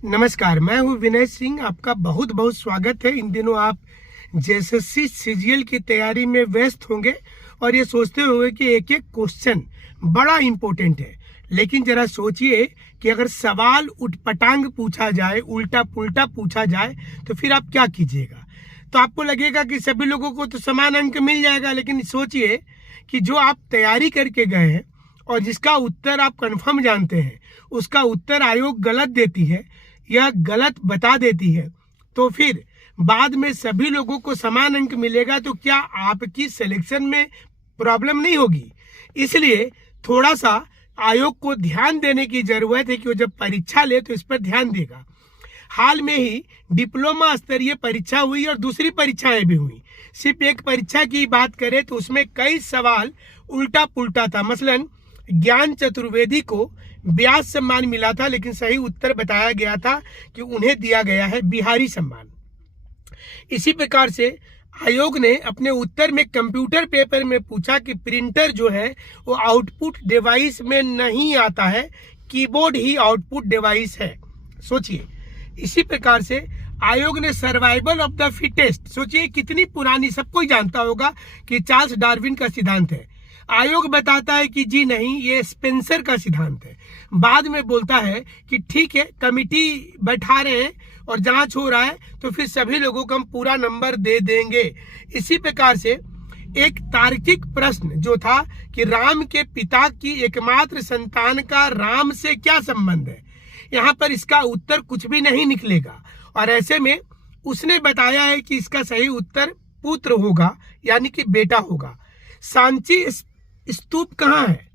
नमस्कार, मैं हूं विनय सिंह। आपका बहुत बहुत स्वागत है। इन दिनों आप जेएसएससी सीजीएल की तैयारी में व्यस्त होंगे और ये सोचते होंगे कि एक एक क्वेश्चन बड़ा इंपॉर्टेंट है। लेकिन जरा सोचिए कि अगर सवाल उटपटांग पूछा जाए, उल्टा पुल्टा पूछा जाए, तो फिर आप क्या कीजिएगा। तो आपको लगेगा कि सभी लोगों को तो समान अंक मिल जाएगा, लेकिन सोचिए कि जो आप तैयारी करके गए हैं और जिसका उत्तर आप कंफर्म जानते हैं, उसका उत्तर आयोग गलत देती है या गलत बता देती है, तो फिर बाद में सभी लोगों को समान अंक मिलेगा, तो क्या आपकी सिलेक्शन में प्रॉब्लम नहीं होगी। इसलिए थोड़ा सा आयोग को ध्यान देने की जरूरत है कि वो जब परीक्षा ले तो इस पर ध्यान देगा। हाल में ही डिप्लोमा स्तरीय परीक्षा हुई और दूसरी परीक्षाएं भी हुई। सिर्फ एक परीक्षा की बात करें तो उसमें कई सवाल उल्टा पुल्टा था। मसलन ज्ञान चतुर्वेदी को व्यास सम्मान मिला था, लेकिन सही उत्तर बताया गया था कि उन्हें दिया गया है बिहारी सम्मान। इसी प्रकार से आयोग ने अपने उत्तर में कंप्यूटर पेपर में पूछा कि प्रिंटर जो है वो आउटपुट डिवाइस में नहीं आता है, कीबोर्ड ही आउटपुट डिवाइस है। सोचिए। इसी प्रकार से आयोग ने सर्वाइवल ऑफ द फिटेस्ट, सोचिए कितनी पुरानी, सबको जानता होगा कि चार्ल्स डार्विन का सिद्धांत है। आयोग बताता है कि जी नहीं, ये स्पेंसर का सिद्धांत है। बाद में बोलता है कि ठीक है, कमिटी बैठा रहे हैं और जांच हो रहा है, तो फिर सभी लोगों को हम पूरा नंबर दे देंगे। इसी प्रकार से एक तार्किक प्रश्न जो था कि राम के पिता की एकमात्र संतान का राम से क्या संबंध है, यहाँ पर इसका उत्तर कुछ भी नहीं निकलेगा। और ऐसे में उसने बताया है कि इसका सही उत्तर पुत्र होगा, यानी कि बेटा होगा। सांची स्तूप कहाँ है?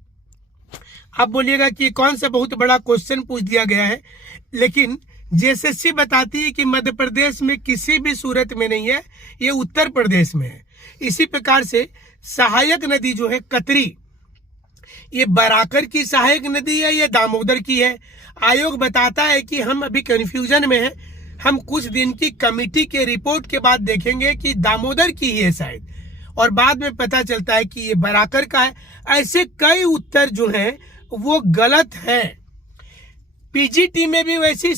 आप बोलिएगा कि कौन सा बहुत बड़ा क्वेश्चन पूछ दिया गया है, लेकिन जेएसएससी बताती है कि मध्य प्रदेश में किसी भी सूरत में नहीं है, ये उत्तर प्रदेश में है। इसी प्रकार से सहायक नदी जो है कतरी, ये बराकर की सहायक नदी है या दामोदर की है। आयोग बताता है कि हम अभी कंफ्यूजन में हैं, हम कुछ दिन की कमिटी के रिपोर्ट के बाद देखेंगे कि दामोदर की ही है शायद, और बाद में पता चलता है कि ये बराकर का है। ऐसे कई उत्तर जो हैं वो गलत है। पीजीटी में भी वैसे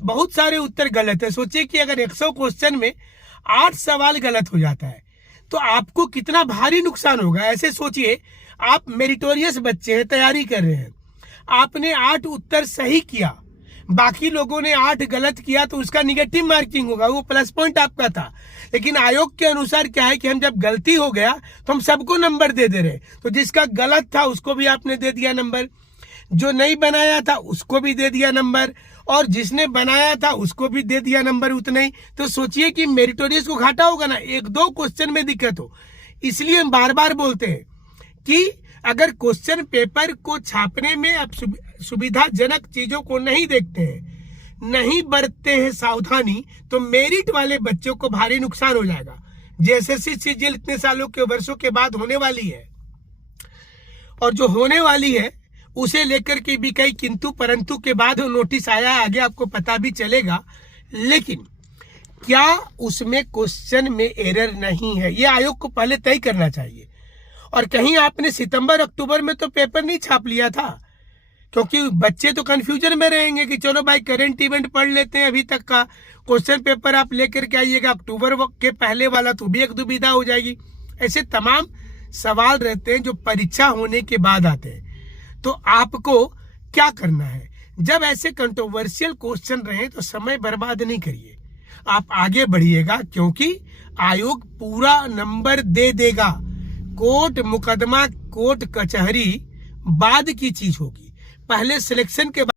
बहुत सारे उत्तर गलत है। सोचिए कि अगर 100 क्वेश्चन में 8 सवाल गलत हो जाता है तो आपको कितना भारी नुकसान होगा। ऐसे सोचिए, आप मेरिटोरियस बच्चे हैं, तैयारी कर रहे हैं, आपने 8 उत्तर सही किया, बाकी लोगों ने 8 गलत किया, तो उसका निगेटिव मार्किंग होगा, वो प्लस पॉइंट आपका था। लेकिन आयोग के अनुसार क्या है कि हम जब गलती हो गया तो हम सबको नंबर दे दे रहे, तो जिसका गलत था उसको भी आपने दे दिया नंबर, जो नहीं बनाया था उसको भी दे दिया नंबर, और जिसने बनाया था उसको भी दे दिया नंबर उतना ही। तो सोचिए कि मेरिटोरियस को घाटा होगा ना, 1-2 क्वेश्चन में दिक्कत हो। इसलिए हम बार बार बोलते हैं कि अगर क्वेश्चन पेपर को छापने में आप सुविधाजनक चीजों को नहीं देखते हैं, नहीं बरतते हैं सावधानी, तो मेरिट वाले बच्चों को भारी नुकसान हो जाएगा। जेएसएससी सीजीएल इतने सालों के वर्षों के बाद होने वाली है, और जो होने वाली है उसे लेकर के भी कई किंतु परंतु के बाद वो नोटिस आया है, आगे आपको पता भी चलेगा। लेकिन क्या उसमें क्वेश्चन में एरर नहीं है, ये आयोग को पहले तय करना चाहिए। और कहीं आपने सितंबर अक्टूबर में तो पेपर नहीं छाप लिया था, क्योंकि बच्चे तो कंफ्यूजन में रहेंगे कि चलो भाई करंट इवेंट पढ़ लेते हैं, अभी तक का क्वेश्चन पेपर आप लेकर के आइएगा, अक्टूबर के पहले वाला तो भी एक दुविधा हो जाएगी। ऐसे तमाम सवाल रहते हैं जो परीक्षा होने के बाद आते हैं। तो आपको क्या करना है, जब ऐसे कंट्रोवर्शियल क्वेश्चन रहे तो समय बर्बाद नहीं करिए, आप आगे बढ़िएगा, क्योंकि आयोग पूरा नंबर दे देगा। कोर्ट मुकदमा, कोर्ट कचहरी बाद की चीज होगी, पहले सिलेक्शन के